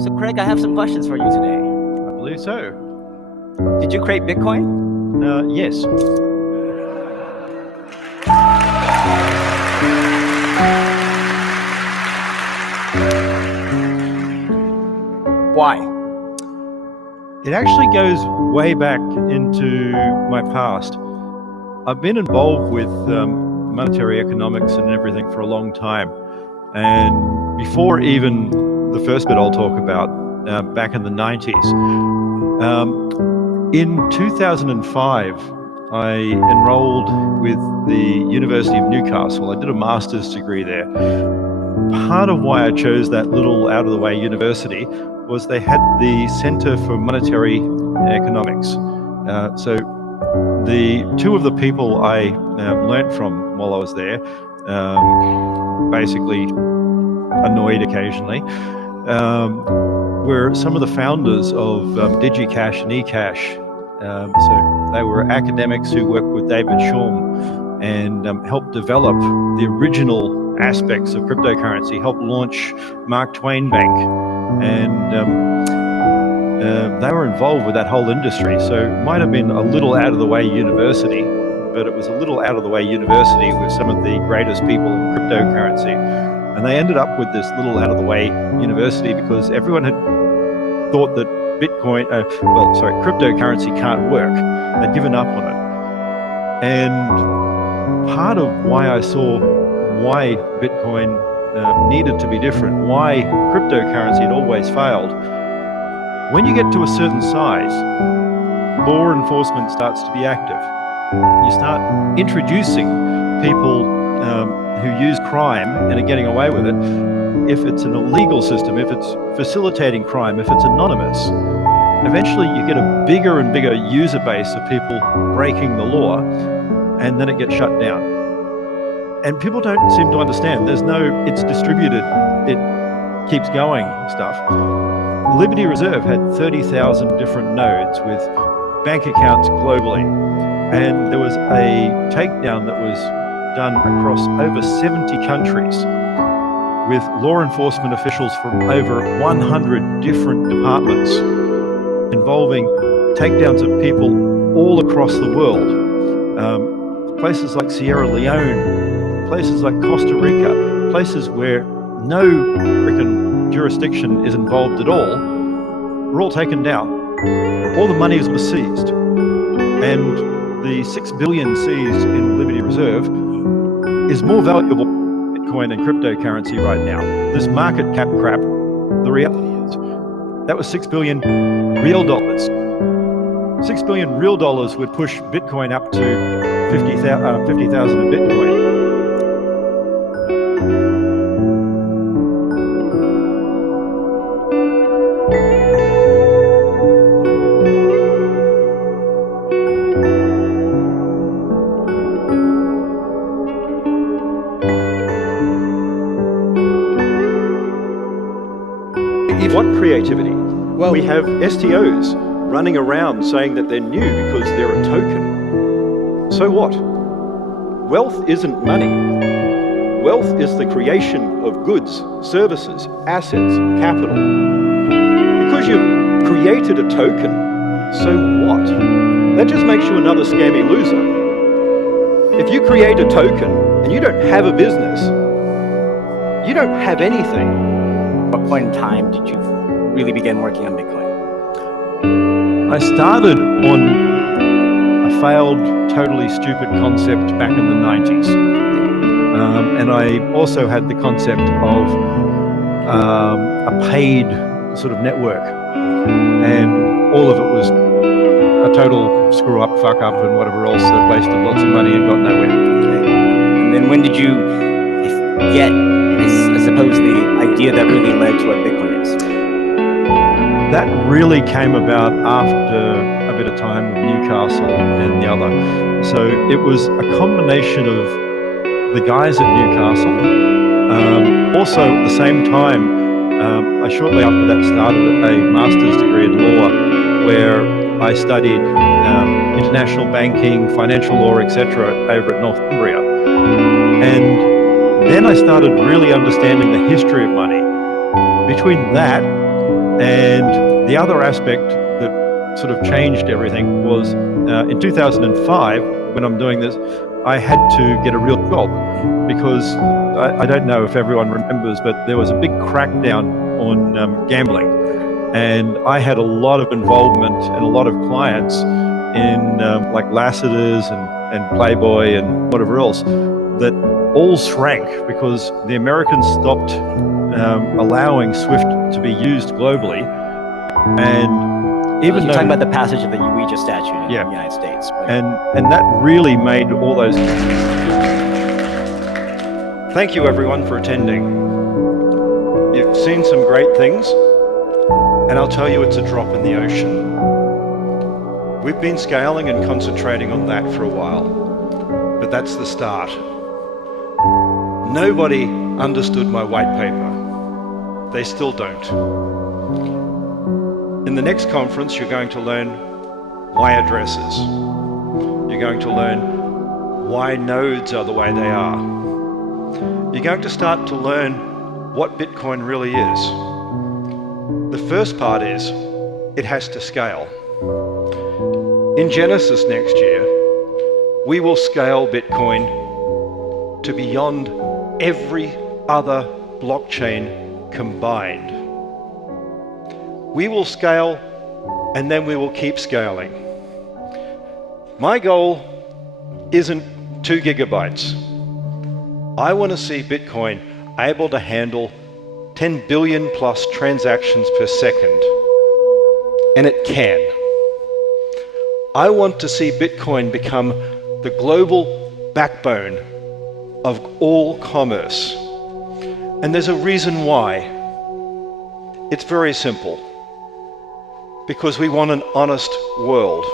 So Craig, I have some questions for you today. I believe so. Did you create Bitcoin? Yes. Why? It actually goes way back into my past. I've been involved with monetary economics and everything for a long time. And before even the first bit I'll talk about, back in the 90s, in 2005, I enrolled with the University of Newcastle. I did a master's degree there. Part of why I chose that little out-of-the-way university was they had the Center for Monetary Economics. So the two of the people I learnt from while I was there, basically annoyed occasionally, were some of the founders of DigiCash and eCash. So they were academics who worked with David Chaum and helped develop the original aspects of cryptocurrency, helped launch Mark Twain Bank, and they were involved with that whole industry. So it might have been a little out of the way university, but it was a little out of the way university with some of the greatest people in cryptocurrency. And they ended up with this little out of the way university because everyone had thought that cryptocurrency can't work. They'd given up on it. And part of why I saw why Bitcoin needed to be different, why cryptocurrency had always failed, when you get to a certain size, law enforcement starts to be active. You start introducing people who use crime and are getting away with it. If it's an illegal system, if it's facilitating crime, if it's anonymous, eventually you get a bigger and bigger user base of people breaking the law, and then it gets shut down. And people don't seem to understand. It's distributed, it keeps going stuff. Liberty Reserve had 30,000 different nodes with bank accounts globally. And there was a takedown that was done across over 70 countries with law enforcement officials from over 100 different departments involving takedowns of people all across the world. Places like Sierra Leone, places like Costa Rica, places where no freaking jurisdiction is involved at all, were all taken down. All the monies were seized. And the 6 billion seized in Liberty Reserve is more valuable than Bitcoin and cryptocurrency right now. This market cap crap, the reality is, that was 6 billion real dollars. 6 billion real dollars would push Bitcoin up to 50,000 a Bitcoin. What creativity? Well, we have STOs running around saying that they're new because they're a token. So what? Wealth isn't money. Wealth is the creation of goods, services, assets, capital. Because you've created a token, so what? That just makes you another scammy loser. If you create a token and you don't have a business, you don't have anything. At what point in time did you really begin working on Bitcoin? I started on a failed, totally stupid concept back in the 90s. And I also had the concept of a paid sort of network. And all of it was a total screw up, fuck up, and whatever else that wasted lots of money and got nowhere. Okay. And then when did you get, I suppose, the idea that really led to what Bitcoin is? That really came about after a bit of time with Newcastle and the other. So it was a combination of the guys at Newcastle. Also at the same time, I shortly after that started a master's degree in law where I studied international banking, financial law, etc. over at Northumbria. And then I started really understanding the history of money. Between that And the other aspect that sort of changed everything was in 2005, when I'm doing this, I had to get a real job because I don't know if everyone remembers, but there was a big crackdown on gambling. And I had a lot of involvement and a lot of clients in like Lassiter's and Playboy and whatever else that all shrank because the Americans stopped allowing SWIFT to be used globally. And even You're though, talking about the passage of the Ouija statute in Yeah. the United States. Right? and that really made all those. Thank you everyone for attending. You've seen some great things, and I'll tell you it's a drop in the ocean. We've been scaling and concentrating on that for a while, but that's the start. Nobody understood my white paper. They still don't. In the next conference, you're going to learn why addresses. You're going to learn why nodes are the way they are. You're going to start to learn what Bitcoin really is. The first part is it has to scale. In Genesis next year, we will scale Bitcoin to beyond every other blockchain combined. We will scale and then we will keep scaling. My goal isn't 2 gigabytes. I want to see Bitcoin able to handle 10 billion plus transactions per second, and it can. I want to see Bitcoin become the global backbone of all commerce. And there's a reason why. It's very simple. Because we want an honest world.